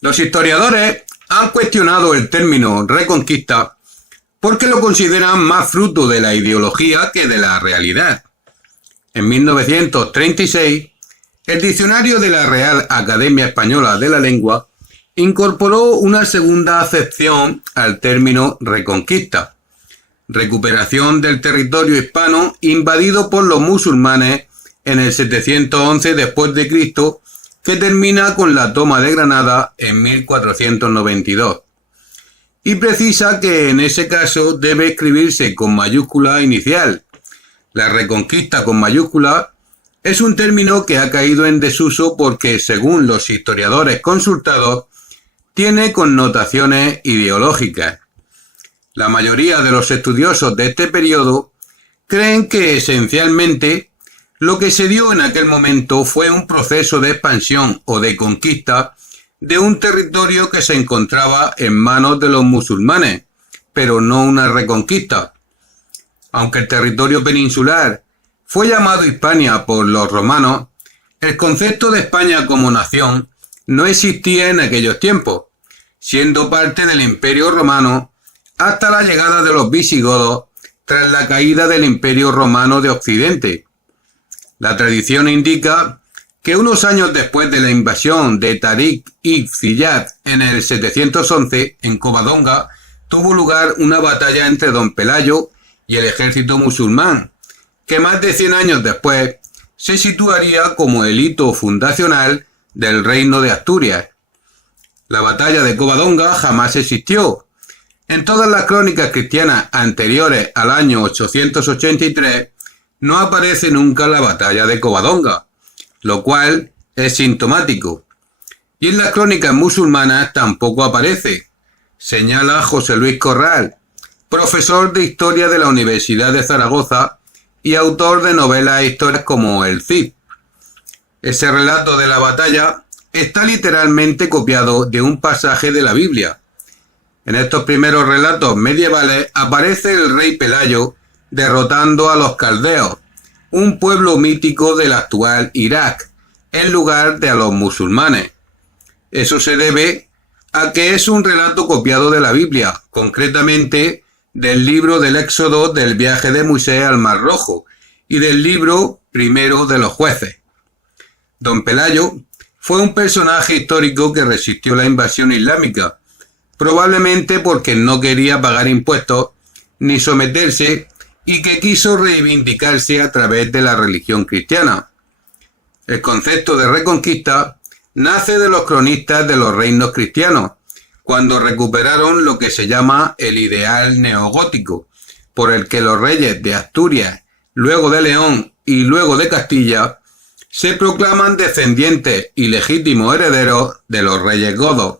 Los historiadores han cuestionado el término Reconquista porque lo consideran más fruto de la ideología que de la realidad. En 1936, el diccionario de la Real Academia Española de la Lengua incorporó una segunda acepción al término Reconquista: recuperación del territorio hispano invadido por los musulmanes en el 711 después de Cristo, que termina con la toma de Granada en 1492. Y precisa que en ese caso debe escribirse con mayúscula inicial. La Reconquista con mayúscula es un término que ha caído en desuso porque, según los historiadores consultados, tiene connotaciones ideológicas. La mayoría de los estudiosos de este periodo creen que esencialmente lo que se dio en aquel momento fue un proceso de expansión o de conquista de un territorio que se encontraba en manos de los musulmanes, pero no una reconquista. Aunque el territorio peninsular fue llamado Hispania por los romanos, el concepto de España como nación no existía en aquellos tiempos, siendo parte del Imperio Romano hasta la llegada de los visigodos tras la caída del Imperio Romano de Occidente. La tradición indica que unos años después de la invasión de Tariq ibn Ziyad en el 711, en Covadonga, tuvo lugar una batalla entre Don Pelayo y el ejército musulmán, que más de 100 años después se situaría como el hito fundacional del reino de Asturias. La batalla de Covadonga jamás existió. En todas las crónicas cristianas anteriores al año 883 no aparece nunca la batalla de Covadonga, lo cual es sintomático. Y en las crónicas musulmanas tampoco aparece, señala José Luis Corral, profesor de Historia de la Universidad de Zaragoza y autor de novelas e historias como El Cid. Ese relato de la batalla está literalmente copiado de un pasaje de la Biblia. En estos primeros relatos medievales aparece el rey Pelayo derrotando a los caldeos, un pueblo mítico del actual Irak, en lugar de a los musulmanes. Eso se debe a que es un relato copiado de la Biblia, concretamente del libro del Éxodo, del viaje de Moisés al Mar Rojo y del libro primero de los jueces. Don Pelayo fue un personaje histórico que resistió la invasión islámica, probablemente porque no quería pagar impuestos ni someterse y que quiso reivindicarse a través de la religión cristiana. El concepto de reconquista nace de los cronistas de los reinos cristianos, cuando recuperaron lo que se llama el ideal neogótico, por el que los reyes de Asturias, luego de León y luego de Castilla, se proclaman descendientes y legítimos herederos de los reyes godos.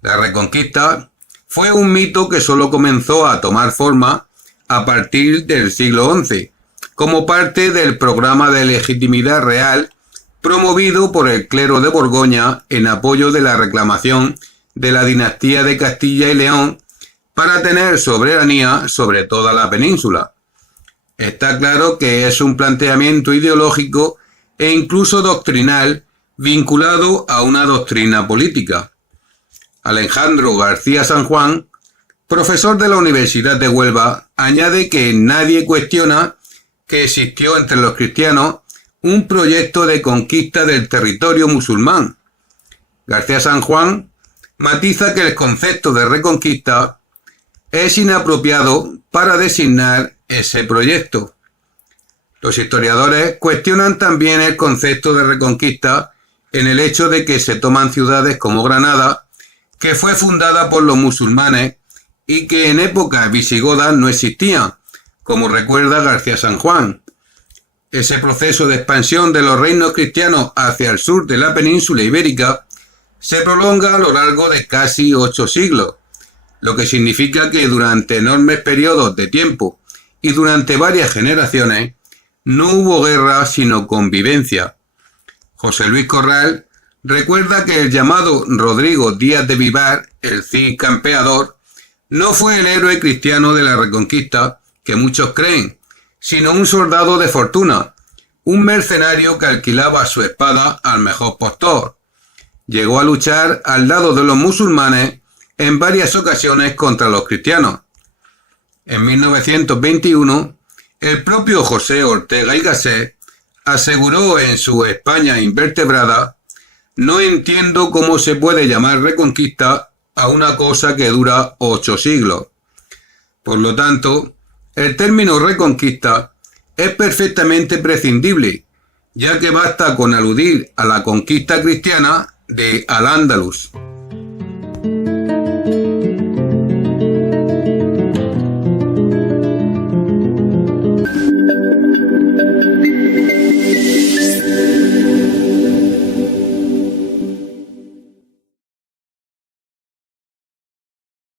La Reconquista fue un mito que solo comenzó a tomar forma a partir del siglo XI, como parte del programa de legitimidad real promovido por el clero de Borgoña en apoyo de la reclamación de la dinastía de Castilla y León para tener soberanía sobre toda la península. Está claro que es un planteamiento ideológico e incluso doctrinal vinculado a una doctrina política. Alejandro García San Juan, profesor de la Universidad de Huelva, añade que nadie cuestiona que existió entre los cristianos un proyecto de conquista del territorio musulmán. García San Juan matiza que el concepto de reconquista es inapropiado para designar ese proyecto. Los historiadores cuestionan también el concepto de reconquista en el hecho de que se toman ciudades como Granada, que fue fundada por los musulmanes y que en épocas visigodas no existían, como recuerda García San Juan. Ese proceso de expansión de los reinos cristianos hacia el sur de la península ibérica se prolonga a lo largo de casi 8 siglos, lo que significa que durante enormes periodos de tiempo y durante varias generaciones no hubo guerra sino convivencia. José Luis Corral recuerda que el llamado Rodrigo Díaz de Vivar, el Cid campeador, no fue el héroe cristiano de la Reconquista que muchos creen, sino un soldado de fortuna, un mercenario que alquilaba su espada al mejor postor. Llegó a luchar al lado de los musulmanes en varias ocasiones contra los cristianos. En 1921, el propio José Ortega y Gasset aseguró en su España invertebrada: no entiendo cómo se puede llamar reconquista a una cosa que dura 8 siglos. Por lo tanto, el término reconquista es perfectamente prescindible, ya que basta con aludir a la conquista cristiana de Al-Ándalus.